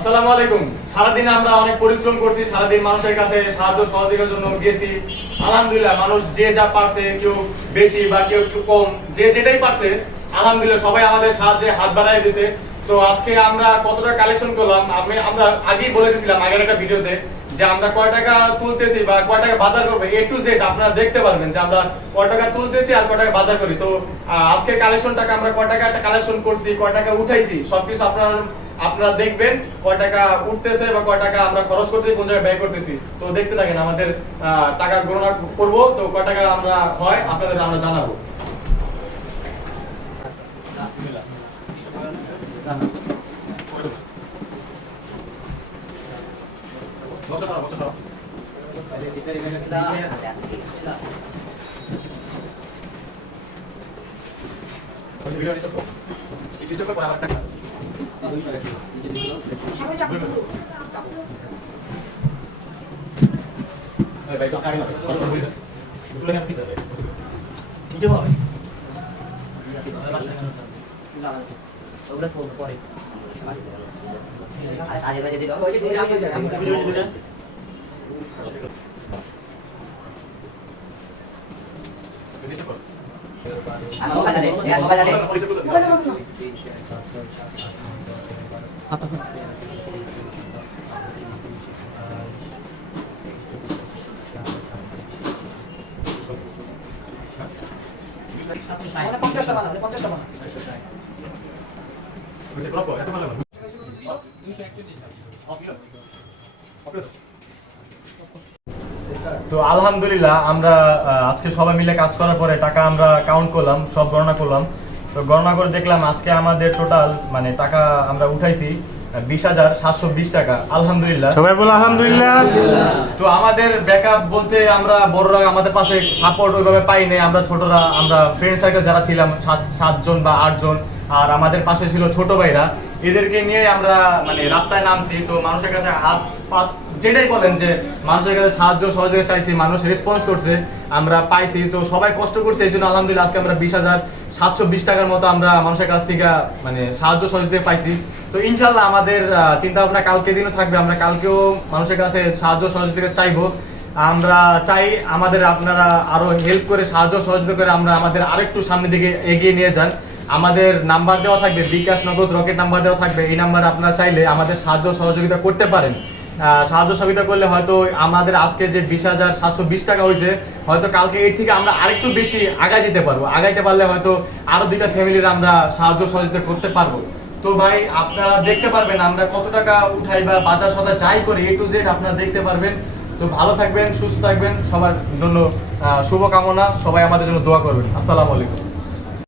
আসসালামু আলাইকুম। সারাদিন আমরা অনেক পরিশ্রম করছি, সারাদিন মানুষের কাছে সাহায্য সহযোগিতার জন্য গেছি। আলহামদুলিল্লাহ মানুষ যে যা পারছে, কেউ বেশি বা কেউ কম, যে যেটাই পারছে আলহামদুলিল্লাহ সবাই আমাদের সাহায্যে হাত বাড়ায় দিয়েছে। তো আজকে আমরা কতটা কালেকশন করলাম আমরা আগেই বলে দিয়েছিলাম আগের একটা ভিডিওতে যে আমরা কয় টাকা তুলতেছি বা কয় টাকা বাজার করবো, এ টু জেড আপনারা দেখতে পারবেন যে আমরা কয় টাকা তুলতেছি আর কয় টাকা বাজার করি। তো আজকের কালেকশনটাকে আমরা কয় টাকা একটা কালেকশন করছি, কয় টাকা উঠাইছি, সবকিছু আপনারা দেখবেন কয় টাকা উঠতেছে বা কয় টাকা আমরা খরচ করতেছি, কোন জায়গায় ব্যয় করতেছি। তো দেখতে থাকেন, আমাদের টাকা গণনা করব, তো কয় টাকা আমরা হয় আপনাদের আমরা জানাবো। তো আলহামদুলিল্লাহ আমরা আজকে সবাই মিলে কাজ করার পরে টাকা আমরা কাউন্ট করলাম, সব গণনা করলাম। তো গণনা করে দেখলাম আজকে আমাদের টোটাল মানে টাকা আমরা উঠাইছি 20,720 টাকা। আলহামদুলিল্লাহ, সবাই বলো আলহামদুলিল্লাহ। তো আমাদের ব্যাকআপ বলতে আমরা বড়রা আমাদের পাশে সাপোর্ট ওইভাবে পাই নাই। আমরা ছোটরা, আমরা ফ্রেন্ড সার্কেল যারা ছিলাম 7 জন বা 8 জন, আর আমাদের পাশে ছিল ছোট ভাইরা, এদেরকে নিয়ে আমরা মানে রাস্তায় নামছি। তো মানুষের কাছে হাত পাত যেটাই বলেন যে মানুষের কাছে সাহায্য সহযোগিতা চাইছি, মানুষ রেসপন্স করছে, আমরা পাইছি। তো সবাই কষ্ট করছে, এই জন্য আলহামদুলিল্লাহ আজকে আমরা 20,720 টাকার মতো আমরা মানুষের কাছ থেকে মানে সাহায্য সহযোগিতা পাইছি। তো ইনশাল্লাহ আমাদের চিন্তা ভাবনা কালকে দিনও থাকবে, আমরা কালকেও মানুষের কাছে সাহায্য সহযোগিতা চাইবো। আমরা চাই আমাদের আপনারা আরো হেল্প করে, সাহায্য সহযোগিতা করে আমরা আমাদের আরেকটু সামনের দিকে এগিয়ে নিয়ে যান। আমাদের নাম্বার দেওয়া থাকবে, বিকাশ, নগদ, রকেট নাম্বার দেওয়া থাকবে। এই নাম্বারে আপনারা চাইলে আমাদের সাহায্য সহযোগিতা করতে পারেন। সাহায্য সহযোগিতা করলে হয়তো আমাদের আজকে যে 20,720 টাকা হয়েছে, হয়তো কালকে এর থেকে আমরা আরেকটু বেশি আগায় যেতে পারবো। আগাইতে পারলে হয়তো আরো 2টা ফ্যামিলির আমরা সাহায্য সহযোগিতা করতে পারবো। তো ভাই আপনারা দেখতে পারবেন আমরা কত টাকা উঠাই বা বাজার সদা যাই করি, এ টু জেড আপনারা দেখতে পারবেন। তো ভালো থাকবেন, সুস্থ থাকবেন, সবার জন্য শুভকামনা, সবাই আমাদের জন্য দোয়া করবেন। আসসালামু আলাইকুম।